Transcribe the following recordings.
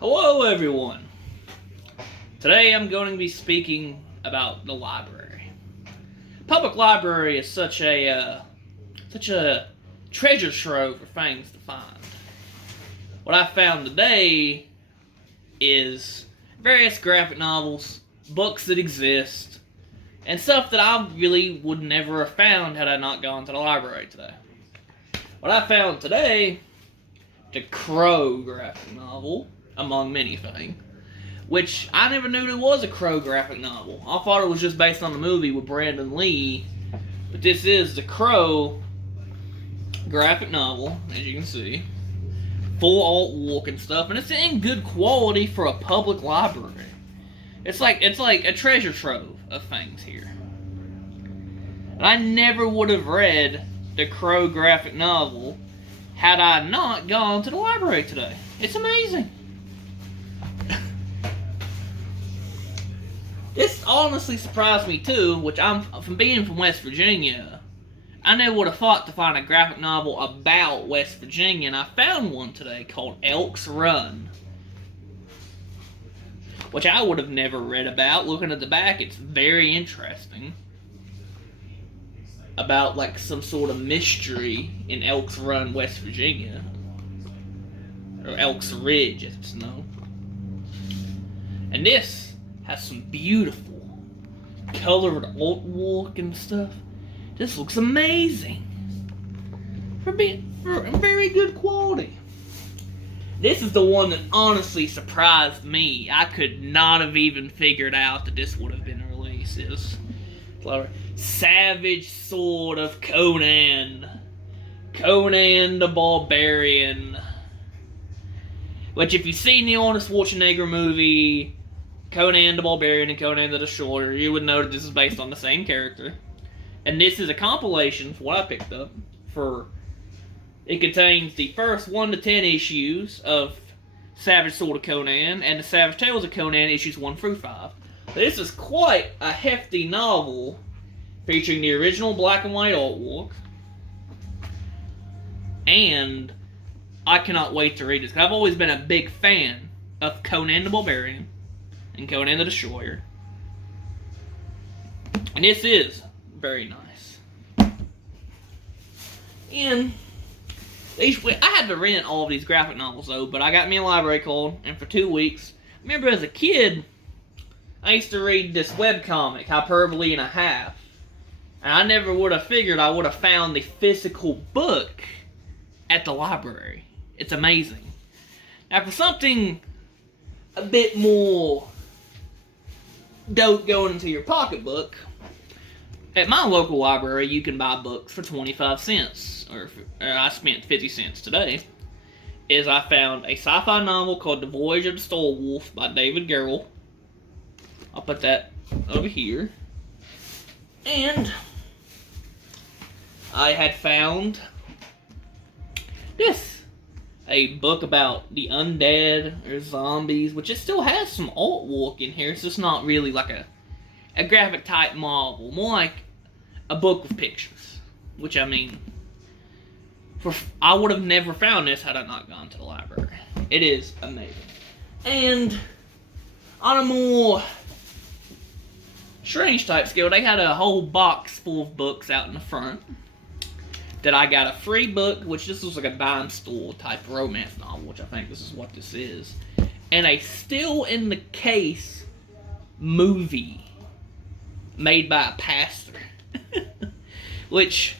Hello, everyone. Today I'm going to be speaking about the library. Public library is such a treasure trove of things to find. What I found today is various graphic novels, books that exist, and stuff that I really would never have found had I not gone to the library today. What I found today, the Crow graphic novel, among many things, which I never knew there was a Crow graphic novel. I thought it was just based on the movie with Brandon Lee, but this is the Crow graphic novel, as you can see. Full artwork and stuff, and it's in good quality for a public library. It's like a treasure trove of things here. And I never would have read the Crow graphic novel had I not gone to the library today. It's amazing. This honestly surprised me too, which from being from West Virginia, I never would have thought to find a graphic novel about West Virginia, and I found one today called Elks Run, which I would have never read about. Looking at the back, it's very interesting. About like some sort of mystery in Elks Run, West Virginia. Or Elks Ridge, as it's known. And this has some beautiful colored artwork and stuff. This looks amazing. For very good quality. This is the one that honestly surprised me. I could not have even figured out that this would have been released. It's Savage Sword of Conan. Conan the Barbarian. Which, if you've seen the Arnold Schwarzenegger movie, Conan the Barbarian and Conan the Destroyer, you would know that this is based on the same character. And this is a compilation, for what I picked up, it contains the first 1 to 10 issues of Savage Sword of Conan and the Savage Tales of Conan issues 1 through 5. This is quite a hefty novel featuring the original black and white artwork. And I cannot wait to read this, because I've always been a big fan of Conan the Barbarian and Conan the Destroyer. And this is very nice. And I had to rent all of these graphic novels though, but I got me a library card, and for 2 weeks, remember as a kid, I used to read this webcomic, Hyperbole and a Half. And I never would have figured I would have found the physical book at the library. It's amazing. Now for something a bit more dope going into your pocketbook, at my local library you can buy books for 25 cents. Or I spent 50 cents today. I found a sci-fi novel called The Voyage of the Star Wolf by David Gerrold. I'll put that over here. And I had found this. A book about the undead or zombies, which it still has some artwork in here. It's just not really like a graphic type novel. More like a book with pictures. Which, I mean, I would have never found this had I not gone to the library. It is amazing. And on a more strange type scale, they had a whole box full of books out in the front. That I got a free book, which this was like a dime store type romance novel, which I think this is what this is. And a still in the case movie made by a pastor. Which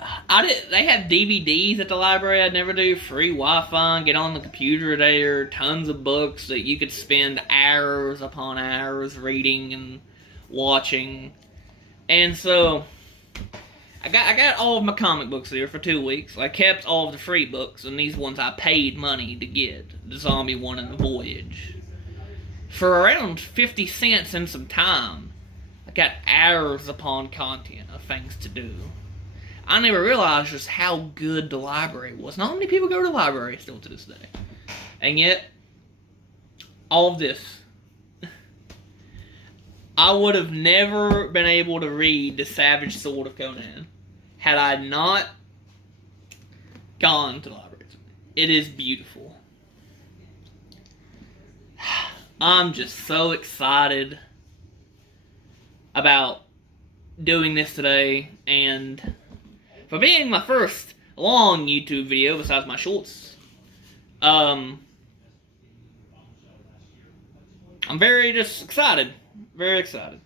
they have DVDs at the library. I'd never do free Wi-Fi, get on the computer there, tons of books that you could spend hours upon hours reading and watching. And so I got all of my comic books there for 2 weeks. I kept all of the free books, and these ones I paid money to get. The Zombie one and The Voyage. For around 50 cents and some time, I got hours upon content of things to do. I never realized just how good the library was. Not many people go to the library still to this day. And yet, all of this, I would have never been able to read The Savage Sword of Conan had I not gone to the library. It is beautiful. I'm just so excited about doing this today, and for being my first long YouTube video besides my shorts, I'm very just excited. Very excited.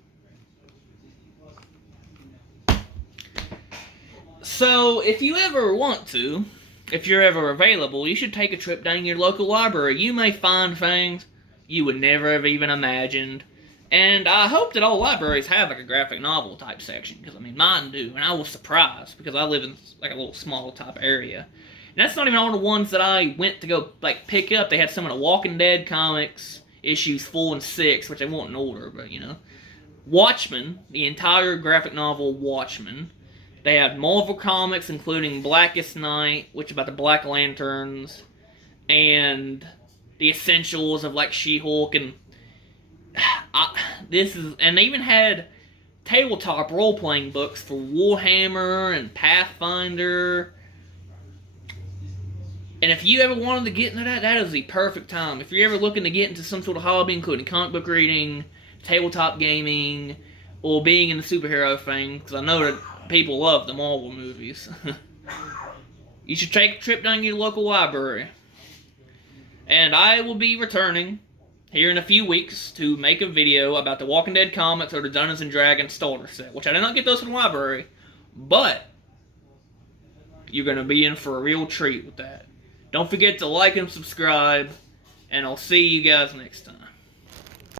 So, if you ever want to, if you're ever available, you should take a trip down to your local library. You may find things you would never have even imagined. And I hope that all libraries have like a graphic novel type section, because I mean mine do, and I was surprised because I live in like a little small type area. And that's not even all the ones that I went to go like pick up. They had some of the Walking Dead comics, issues 4 and 6, which they weren't in order, but you know. Watchmen, the entire graphic novel Watchmen. They had Marvel comics, including Blackest Night, which is about the Black Lanterns, and the essentials of like She-Hulk, and and they even had tabletop role-playing books for Warhammer and Pathfinder. And if you ever wanted to get into that, that is the perfect time. If you're ever looking to get into some sort of hobby, including comic book reading, tabletop gaming, or being in the superhero thing, because I know that people love the Marvel movies, you should take a trip down to your local library. And I will be returning here in a few weeks to make a video about the Walking Dead comics or the Dungeons & Dragons starter set, which I did not get those from the library, but you're going to be in for a real treat with that. Don't forget to like and subscribe, and I'll see you guys next time.